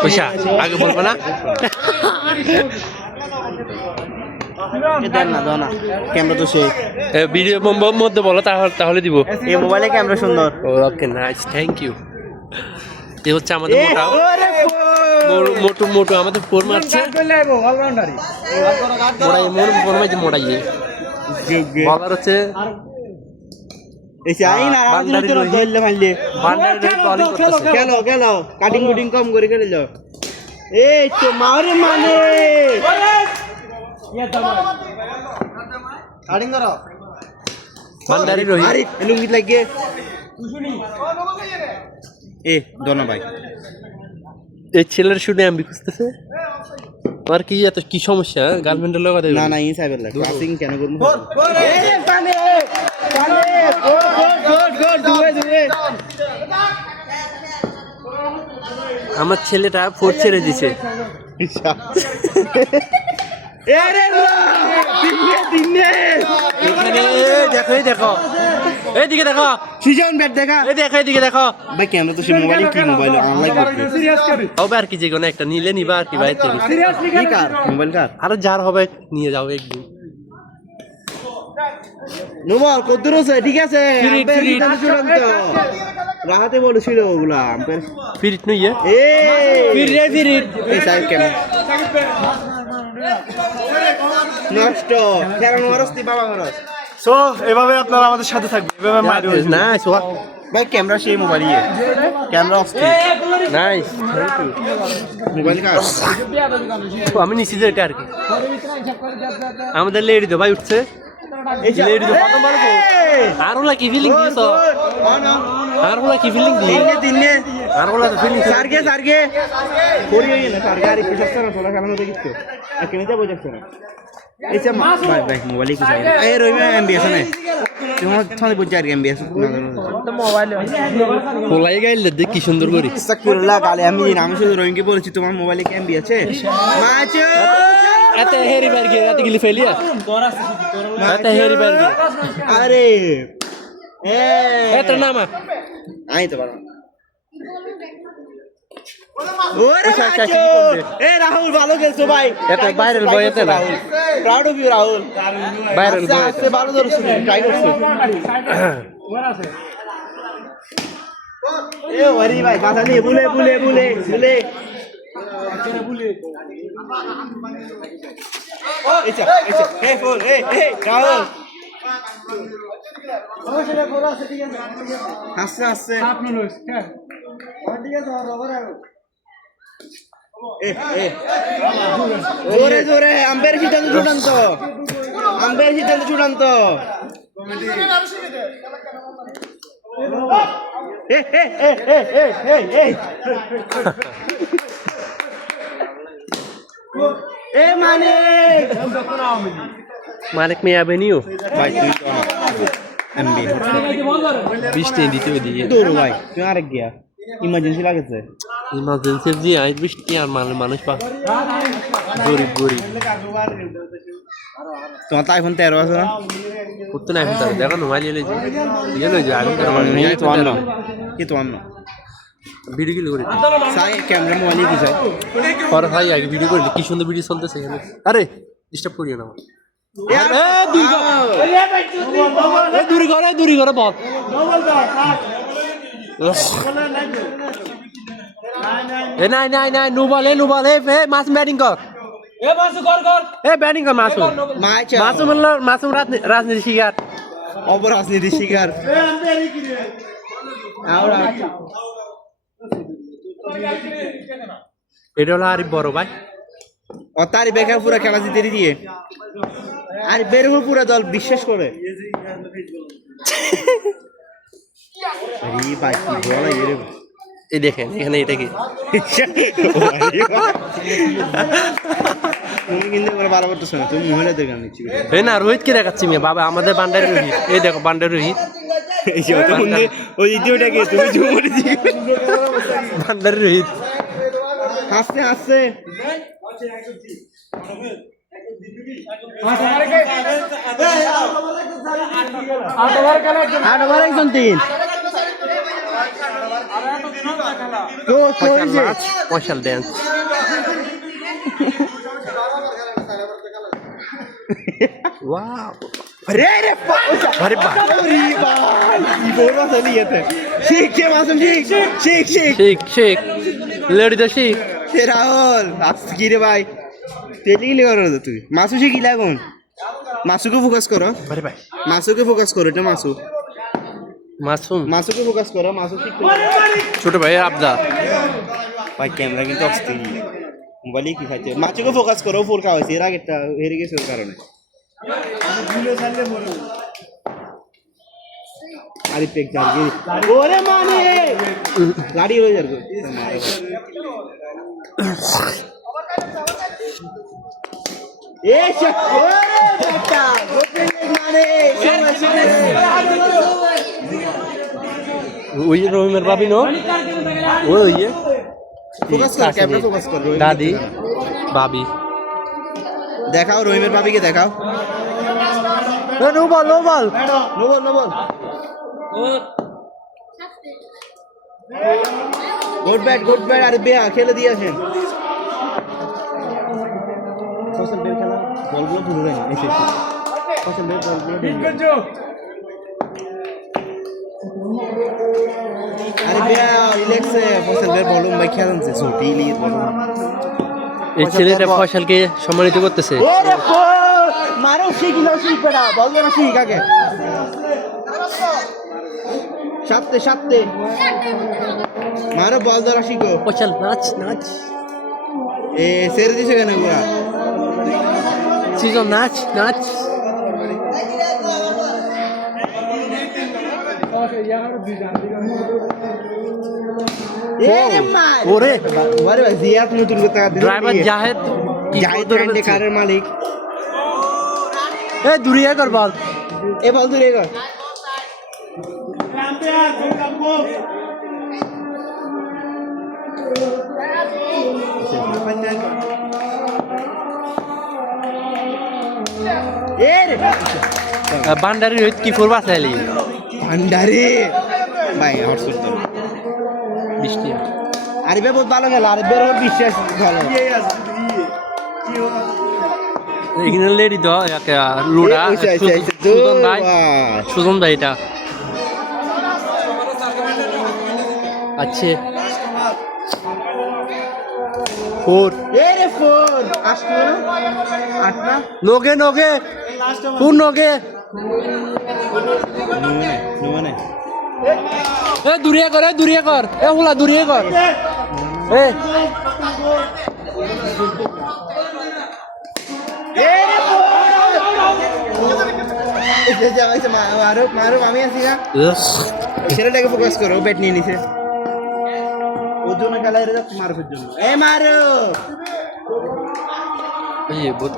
পয়সা আগে বলবো না ক্যামেরা তো সেই ভিডিও মধ্যে বলো তাহলে দিব এই মোবাইলে ক্যামেরা সুন্দর okay nice thank U A হচ্ছে আমাদের মোটু আমাদের ফোর মারছে মোড়াই বলার হচ্ছে কাটিং কুটিং কম করে খেলিল এই তো মারে মানে কাটিং করো বান্ডারি রোহিত লুঙ্গি লাগিয়ে এ দোনো ভাই এই ছেলের শুনে আমি খুঁজতেছে আর কি এত কি সমস্যা গার্লফ্রেন্ডের লোক না না এই সাইবের লাগে ক্লাসিং কেন করব আমার ছেলেটা ফোর ছেড়ে দিছে দেখো দেখো এইদিকে দেখো সিজন ব্যাট দেখা এই দেখো এইদিকে দেখো ভাই ক্যামেরা তো সেই মোবাইলে কি মোবাইল অনলাইন হবে আর কি যে কোনো একটা নিলে নিবা আর কি ভাই কি কার মোবাইল কার আর যার হবে নিয়ে যাও একদিন নোবল কদ্দুর আছে ঠিক আছে চূড়ান্ত রাহাতে বলেছিল ওগুলা আম্পায়ার ফিরিট নইয়ে ফিরিট এই সাইড ক্যামেরা নষ্ট কারণ মারস্তি বাবা মারস সো এভাবে আপনারা আমাদের সাথে থাকবেন এভাবে মাইরো নাইস ভাই ক্যামেরা সেই mobile camera of nice mobile কার আমি নিচে যে এটা আর কি আমাদের লেডি তো ভাই উঠছে লেডি তো প্রথম বার আর ওলা কি ফিলিং দিছ আর ওলা কি ফিলিং দি দিনে আর ওলা তো ফিলিং সারগে করিয়ে না সারগে আর একটু সস্তা না তোরা খেলানো দেখিছো আর কেন যাবো যাচ্ছে না এইসব ভাই ভাই মোবাইলে কি চাই এই রইবে এমবিএস না তোমার থানে বুঝ আর এমবিএস তো মোবাইলে কোলাই গাইলে দেখ কি সুন্দর করি সাকুরলা গালে আমি শুধু রোহিঙ্গি বলেছি তোমার মোবাইলে কি এমবি আছে মাচো এত হেরি বার গিয়ে রাতে গিলি ফেলিয়া এত হেরি বার গিয়ে আরে এত নামা আই তো পারো ওরে মাচো এ রাহুল ভালো খেলছো ভাই এত ভাইরাল বয় এত না proud of you Rahul viral boy আজকে ভালো ধরছো ট্রাই করছো এ ওরি ভাই কথা নিয়ে বুলে এইটা হে ফুল হে রাহুল আস্তে জোরে আম্পের সিদ্ধান্ত চূড়ান্ত মানিক মিয়া এভিনিউ ভাই তুই তো এমবি 20 টি দিতে দিয়ে দূর ভাই তুই আরেক গিয়া ইমার্জেন্সি লাগেছে ইমার্জেন্সি জি আই 20 টি আর মানুষ পা গরিব তোমার তো আইফোন 13 আছে না কত না আইফোন দেখো মোবাইল এলে যে আমি কি তো অন্য ভিডিও কি করে সাই ক্যামেরা মোবাইলে কি চাই পরে ভাই আগে ভিডিও করে কি সুন্দর ভিডিও চলতেছে এখানে আরে ডিস্টার্ব করিও না দূরি ঘরে বল নাই নো বল মাস ব্যাটিং কর ব্যাটিং কর মাসুম রাজনীতি শিকার অপরাজনীতি শিকার এটা হলো আরিফ বড় ভাই ও তারই বেকার পুরো খেলা জিতে দিয়ে আর বেরবো পুরো দল বিশ্বাস করে এই দেখেন এখানে এটা কি তুমি কিন্তু ভালো করতেছো না তুমি মহিলা দেখে আমি এই না রোহিত কে দেখাচ্ছি মেয়ে বাবা আমাদের বান্ডারি রোহিত এই দেখো বান্ডারি রোহিত ওই দ্বিতীয়টাকে তুমি বান্ডারি রোহিত হাসতে আট ওভার একজন 3 পয়সার নাচ পয়সার ড্যান্স ওয়াও अरे अरे আরে বাহ ये बोल रहा था नहीं था शेख के मासूम शेख शेख शेख শেখ শেখ লেডি দা শেখ हे राहुल आज की रे भाई तेली ले कर तू मासू शेख इला कौन मासू को फोकस करो আরে ভাই मासू को फोकस करो तो मासू মাসুম मासू को फोकस करो मासू शेख ছোট ভাই আবদা भाई कैमरा কিন্তু অস্থির মোবাইলে কি খাচ্ছে মাছু को फोकस करो ফোর কা হইছে এর আগেটা হেরে গেছে ওর কারণে আরে পেক যাবে ওরে মানে লাড়ি হয়ে যাবে এ শক ওরে বেটা গোপে মানে ওই রহিমের ভাবি নো ওই फोकस कर कैमरा फोकस कर দাদি ভাবি দেখাও রহিমের ভাবিকে দেখাও no ball no ball no ball good bat আরে বেয়া খেলে দিয়েছেন ফসল বের খেলা বলগুলো পুরো দেন এসে ফসল বের বলগুলো আরে বেয়া রিল্যাক্সে ফসল বের বলুন ভাই খেলেনছে ছুটি লিয়ে বলুন এই ছেলেটা ফয়সালকে সম্মানিত করতেছে ওরে মারো শিখিলো শিখবেটা বল দেনা শিখ আগে সাথে মারো বল ধরা শিখো ফয়সাল নাচ নাচ এ সেরে দিছে কেন পুরা সিজন নাচ নাচ ওরে ওরে ভাই জিয়াত নতুন কথা ড্রাইভার জাহেদ জাহিদ ব্র্যান্ডে কারের মালিক এ দুরিয়া কর বল এ বল দূরে কর বান্ডারির হইত কি করবা চাইলি ভান্ডারে ভাই হটস্পট তো বৃষ্টি আরে বে বহুত ভালো গেল আরে বের ওর বিশ্বাস ভালো এখানে লেডি দাও একে লুডা সুজন ভাই সুজন ভাই এটা আচ্ছা ফোর এ রে ফোন আসলো আট না নগে নগে কোন নগে নুনে এ দূরিয়া কর এ হুলা দূরিয়া কর এ মারো আমি আছি না ছেলেটাকে ফোকাস করো ব্যাট নিয়ে নিছে ওর জন্য খেলা মারো জন্য এ মারো এই বহুত